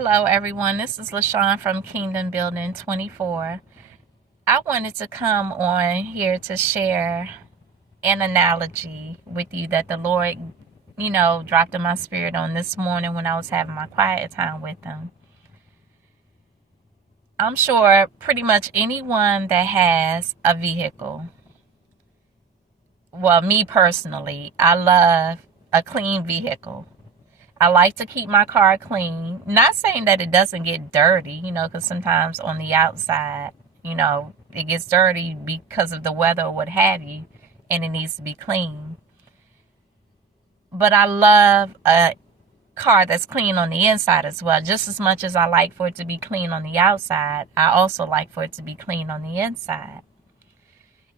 Hello, everyone. This is LaShawn from Kingdom Building 24. I wanted to come on here to share an analogy with you that the Lord, dropped in my spirit on this morning when I was having my quiet time with Him. I'm sure pretty much anyone that has a vehicle, well, me personally, I love a clean vehicle. I like to keep my car clean. Not saying that it doesn't get dirty, because sometimes on the outside, it gets dirty because of the weather or what have you, and it needs to be clean. But I love a car that's clean on the inside as well. Just as much as I like for it to be clean on the outside, I also like for it to be clean on the inside.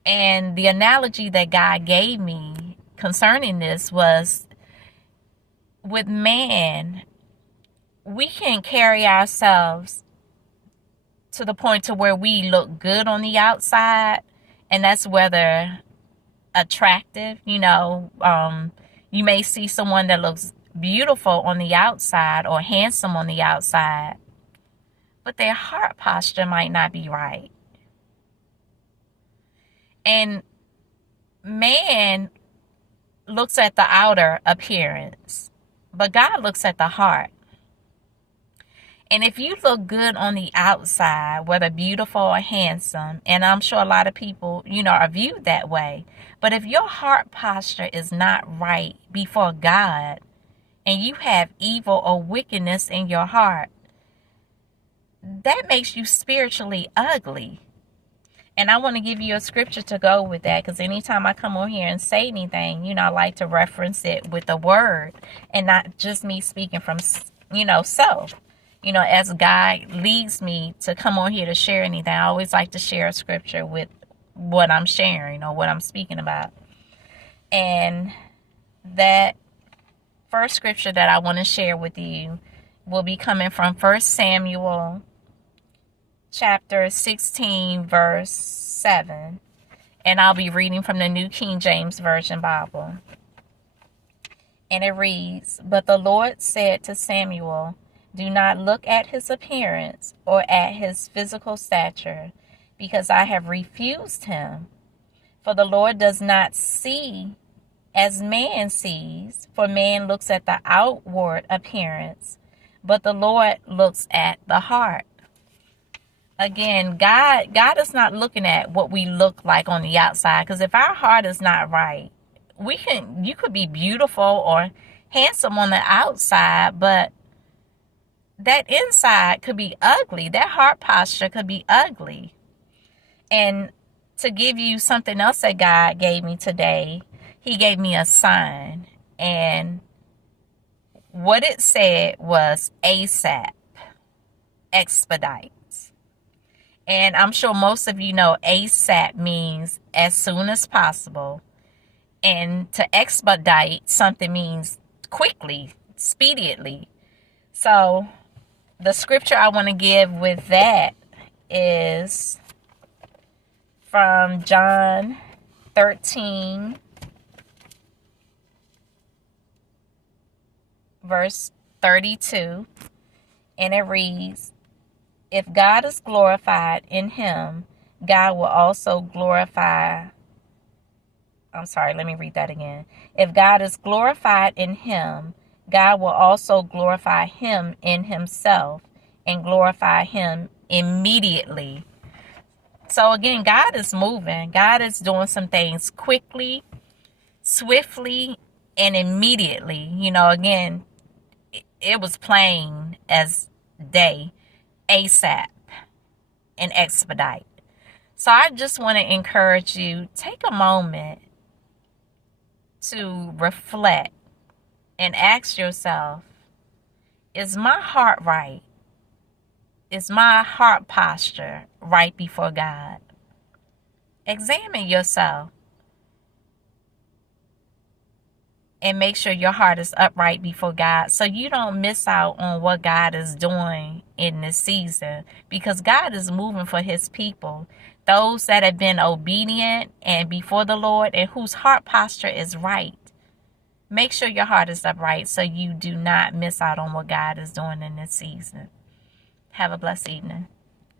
And the analogy that God gave me concerning this was, with man, we can carry ourselves to the point to where we look good on the outside, and that's whether attractive. You may see someone that looks beautiful on the outside or handsome on the outside, but their heart posture might not be right. And man looks at the outer appearance, but God looks at the heart. And if you look good on the outside, whether beautiful or handsome, and I'm sure a lot of people, are viewed that way. But if your heart posture is not right before God, and you have evil or wickedness in your heart, that makes you spiritually ugly. And I want to give you a scripture to go with that, because anytime I come on here and say anything, I like to reference it with the word and not just me speaking from, self. As God leads me to come on here to share anything, I always like to share a scripture with what I'm sharing or what I'm speaking about. And that first scripture that I want to share with you will be coming from 1 Samuel chapter 16, verse 7. And I'll be reading from the New King James Version Bible. And it reads, "But the Lord said to Samuel, do not look at his appearance or at his physical stature, because I have refused him. For the Lord does not see as man sees, for man looks at the outward appearance, but the Lord looks at the heart." Again, God is not looking at what we look like on the outside, because if our heart is not right, you could be beautiful or handsome on the outside, but that inside could be ugly. That heart posture could be ugly. And to give you something else that God gave me today, He gave me a sign. And what it said was ASAP, expedite. And I'm sure most of you know ASAP means as soon as possible. And to expedite something means quickly, speedily. So the scripture I want to give with that is from John 13, verse 32. And it reads, "If God is glorified in him, God will also glorify." Let me read that again. "If God is glorified in him, God will also glorify him in himself and glorify him immediately." So again, God is moving. God is doing some things quickly, swiftly, and immediately. Again, it was plain as day, ASAP and expedite. So I just want to encourage you, take a moment to reflect and ask yourself, is my heart right? Is my heart posture right before God? Examine yourself and make sure your heart is upright before God, so you don't miss out on what God is doing in this season, because God is moving for his people, those that have been obedient and before the Lord and whose heart posture is right. Make sure your heart is upright so you do not miss out on what God is doing in this season. Have a blessed evening.